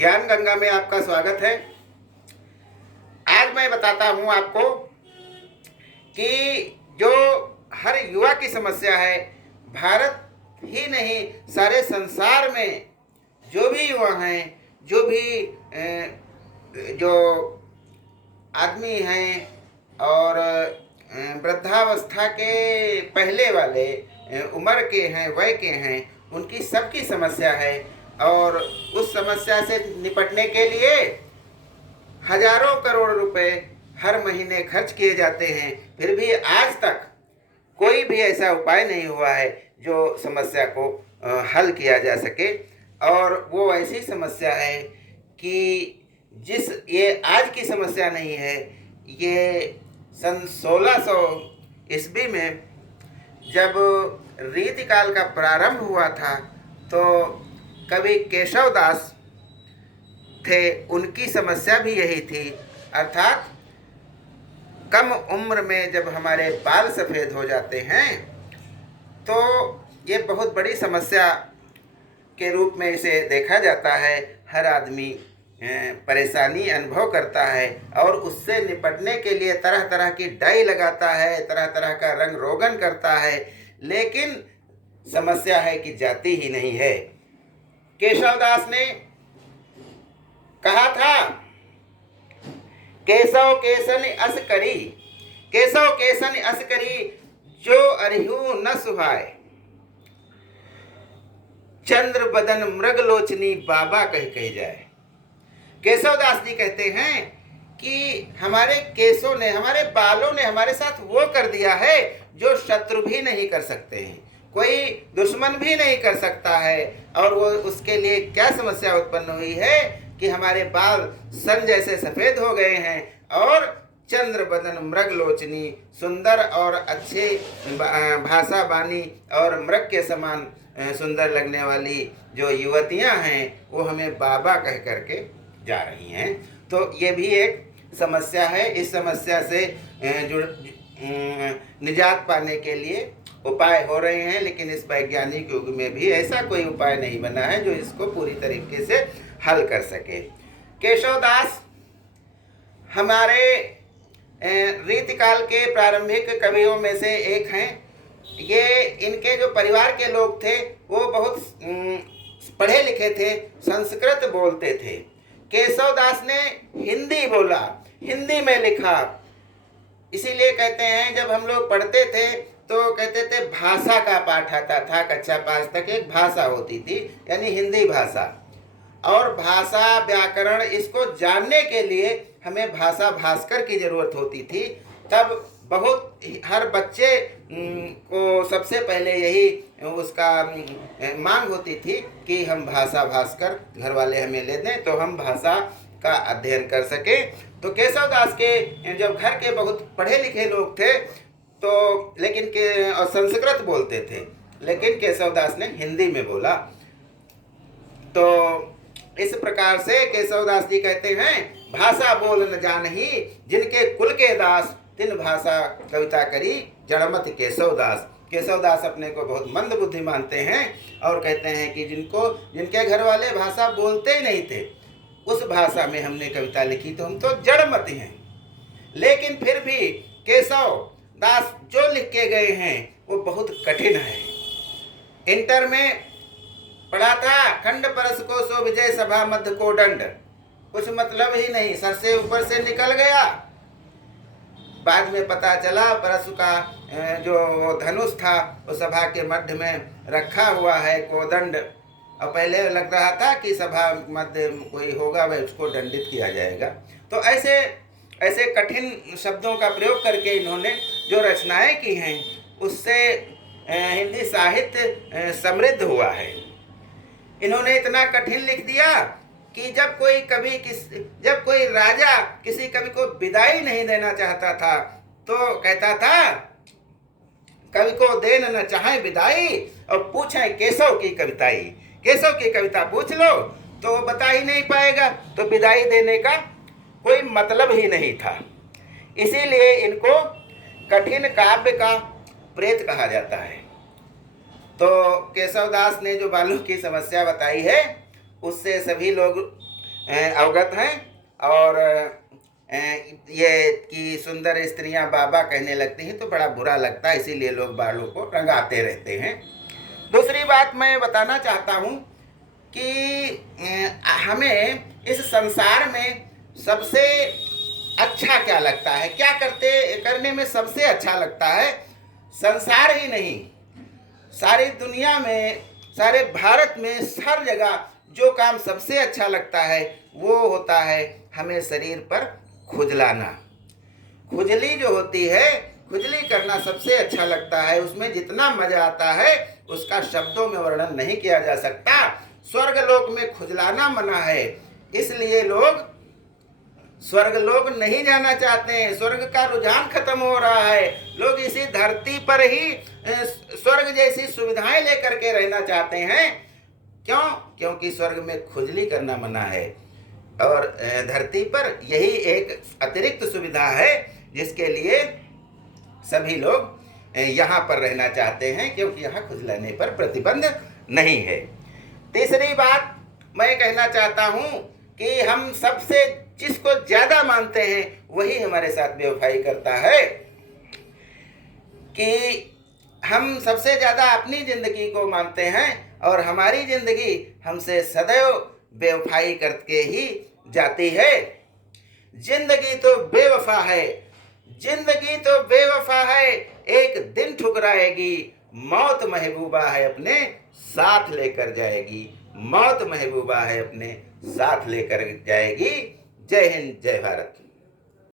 ज्ञान गंगा में आपका स्वागत है। आज मैं बताता हूँ आपको कि जो हर युवा की समस्या है, भारत ही नहीं सारे संसार में जो भी युवा हैं, जो भी जो आदमी हैं और वृद्धावस्था के पहले वाले उम्र के हैं, वय के हैं, उनकी सबकी समस्या है। और उस समस्या से निपटने के लिए हजारों करोड़ रुपए हर महीने खर्च किए जाते हैं, फिर भी आज तक कोई भी ऐसा उपाय नहीं हुआ है जो समस्या को हल किया जा सके। और वो ऐसी समस्या है कि ये आज की समस्या नहीं है, ये सन 1600 ईस्वी में जब रीतिकाल का प्रारंभ हुआ था तो कवि केशव दास थे, उनकी समस्या भी यही थी। अर्थात कम उम्र में जब हमारे बाल सफ़ेद हो जाते हैं तो ये बहुत बड़ी समस्या के रूप में इसे देखा जाता है। हर आदमी परेशानी अनुभव करता है और उससे निपटने के लिए तरह तरह की डाई लगाता है, तरह तरह का रंग रोगन करता है, लेकिन समस्या है कि जाती ही नहीं है। केशव दास ने कहा था, केशव केसन अस करी, केशव केसन अस करी, जो अरिहु न सुहाय, चंद्र बदन मृगलोचनी बाबा कही जाए। केशव दास जी कहते हैं कि हमारे केशों ने, हमारे बालों ने हमारे साथ वो कर दिया है जो शत्रु भी नहीं कर सकते हैं, कोई दुश्मन भी नहीं कर सकता है। और वो उसके लिए क्या समस्या उत्पन्न हुई है कि हमारे बाल सन जैसे सफ़ेद हो गए हैं और चंद्र बदन मृगलोचनी, सुंदर और अच्छे भाषा बानी और मृग के समान सुंदर लगने वाली जो युवतियां हैं वो हमें बाबा कह करके जा रही हैं। तो ये भी एक समस्या है। इस समस्या से निजात पाने के लिए उपाय हो रहे हैं, लेकिन इस वैज्ञानिक युग में भी ऐसा कोई उपाय नहीं बना है जो इसको पूरी तरीके से हल कर सके। केशव दास हमारे रीतिकाल के प्रारंभिक कवियों में से एक हैं। ये इनके जो परिवार के लोग थे वो बहुत पढ़े लिखे थे, संस्कृत बोलते थे। केशव दास ने हिंदी बोला, हिंदी में लिखा। इसीलिए कहते हैं जब हम लोग पढ़ते थे तो कहते थे भाषा का पाठ आता था, कक्षा 5 तक एक भाषा होती थी, यानी हिंदी भाषा। और भाषा व्याकरण इसको जानने के लिए हमें भाषा भास्कर की ज़रूरत होती थी। तब बहुत हर बच्चे को सबसे पहले यही उसका मांग होती थी कि हम भाषा भास्कर घर वाले हमें ले दें तो हम भाषा का अध्ययन कर सकें। तो केशव दास के जब घर के बहुत पढ़े लिखे लोग थे तो लेकिन और संस्कृत बोलते थे, लेकिन केशव दास ने हिंदी में बोला। तो इस प्रकार से केशव दास जी कहते हैं, भाषा बोल न जानही, जिनके कुल के दास, तिन भाषा कविता करी, जड़मत केशव दास। केशव दास अपने को बहुत मंद बुद्धि मानते हैं और कहते हैं कि जिनके घर वाले भाषा बोलते ही नहीं थे, उस भाषा में हमने कविता लिखी तो हम तो जड़मती हैं। लेकिन फिर भी केशव दास जो लिख के गए हैं वो बहुत कठिन है। इंटर में पढ़ा था, खंड परस को सो विजय सभा मध्य को दंड, कुछ मतलब ही नहीं, सर से ऊपर से निकल गया। बाद में पता चला परस का जो धनुष था वो सभा के मध्य में रखा हुआ है कोदंड, और पहले लग रहा था कि सभा मध्य कोई होगा वह उसको दंडित किया जाएगा। तो ऐसे कठिन शब्दों का प्रयोग करके इन्होंने जो रचनाएं की हैं उससे हिंदी साहित्य समृद्ध हुआ है। इन्होंने इतना कठिन लिख दिया कि जब कोई राजा किसी कवि को विदाई नहीं देना चाहता था तो कहता था, कवि को देन न चाहे विदाई और पूछे केशव की कविताई, केशव की कविता पूछ लो तो वो बता ही नहीं पाएगा, तो विदाई देने का कोई मतलब ही नहीं था। इसीलिए इनको कठिन काव्य का प्रेत कहा जाता है। तो केशव दास ने जो बालों की समस्या बताई है उससे सभी लोग अवगत हैं। और ये कि सुंदर स्त्रियां बाबा कहने लगती हैं तो बड़ा बुरा लगता है, इसीलिए लोग बालों को रंगाते रहते हैं। दूसरी बात मैं बताना चाहता हूँ कि हमें इस संसार में सबसे अच्छा क्या लगता है, क्या करने में सबसे अच्छा लगता है। संसार ही नहीं, सारी दुनिया में, सारे भारत में, हर जगह जो काम सबसे अच्छा लगता है वो होता है हमें शरीर पर खुजलाना। खुजली जो होती है, खुजली करना सबसे अच्छा लगता है। उसमें जितना मजा आता है उसका शब्दों में वर्णन नहीं किया जा सकता। स्वर्ग लोक में खुजलाना मना है, इसलिए लोग स्वर्ग लोक नहीं जाना चाहते हैं। स्वर्ग का रुझान खत्म हो रहा है। लोग इसी धरती पर ही स्वर्ग जैसी सुविधाएं लेकर के रहना चाहते हैं। क्यों? क्योंकि स्वर्ग में खुजली करना मना है और धरती पर यही एक अतिरिक्त सुविधा है जिसके लिए सभी लोग यहाँ पर रहना चाहते हैं, क्योंकि यहाँ खुजलाने पर प्रतिबंध नहीं है। तीसरी बात मैं कहना चाहता हूँ कि हम सबसे जिसको ज्यादा मानते हैं वही हमारे साथ बेवफाई करता है। कि हम सबसे ज्यादा अपनी जिंदगी को मानते हैं और हमारी जिंदगी हमसे सदैव बेवफाई करके ही जाती है। जिंदगी तो बेवफा है, जिंदगी तो बेवफा है, एक दिन ठुकराएगी। मौत महबूबा है अपने साथ लेकर जाएगी, मौत महबूबा है अपने साथ लेकर जाएगी। जय हिंद, जय भारत।